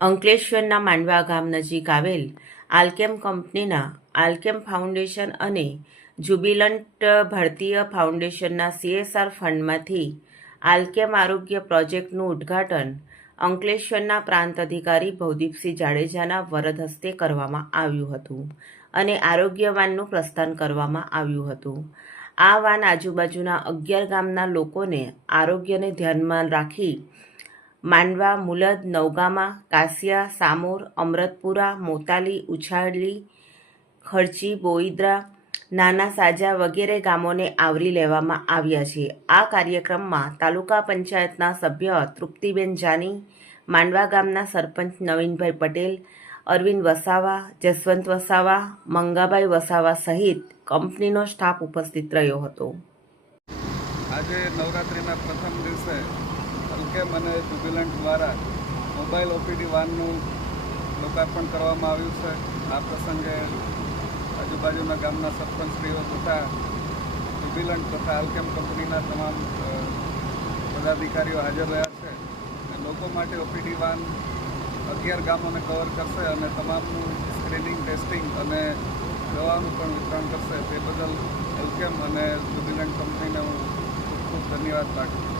અંકલેશ્વરના માંડવા ગામ નજીક આવેલ આલ્કેમ કંપનીના આલ્કેમ ફાઉન્ડેશન અને જ્યુબિલન્ટ ભારતીય ફાઉન્ડેશનના CSR ફંડમાંથી આલ્કેમ આરોગ્ય પ્રોજેક્ટનું ઉદ્ઘાટન અંકલેશ્વરના પ્રાંત અધિકારી ભવદીપસિંહ જાડેજાના વરદ હસ્તે કરવામાં આવ્યું હતું અને આરોગ્ય વાનનું પ્રસ્થાન કરવામાં આવ્યું હતું. આ વાન આજુબાજુના 11 ગામના લોકોને આરોગ્યને ધ્યાનમાં રાખી માંડવા, મુલદ, નવગામા, કાસિયા, સામોર, અમરતપુરા, મોતાલી, ઉછાલી, ખર્ચી, બોઈદ્રા, નાના સાજા વગેરે ગામોને આવરી લેવામાં આવ્યા છે. આ કાર્યક્રમમાં તાલુકા પંચાયતના સભ્ય તૃપ્તિબેન જાની, માંડવા ગામના સરપંચ નવીનભાઈ પટેલ, અરવિંદ વસાવા, જસવંત વસાવા, મંગાભાઈ વસાવા સહિત કંપનીનો સ્ટાફ ઉપસ્થિત રહ્યો હતો. આજે નવરાત્રિના પ્રથમ દિવસે આલ્કેમ અને જ્યુબિલન્ટ દ્વારા મોબાઈલ OPD વાનનું લોકાર્પણ કરવામાં આવ્યું છે. આ પ્રસંગે આજુબાજુના ગામના સરપંચશ્રીઓ તથા જ્યુબિલન્ટ તથા આલ્કેમ કંપનીના તમામ પદાધિકારીઓ હાજર રહ્યા છે. લોકો માટે OPD વાન 11 ગામોને કવર કરશે અને તમામનું સ્ક્રીનિંગ, ટેસ્ટિંગ અને દવાનું પણ વિતરણ કરશે. તે બદલ આલ્કેમ અને જ્યુબિલન્ટ કંપનીને હું ખૂબ ખૂબ ધન્યવાદ પાઠવું છું.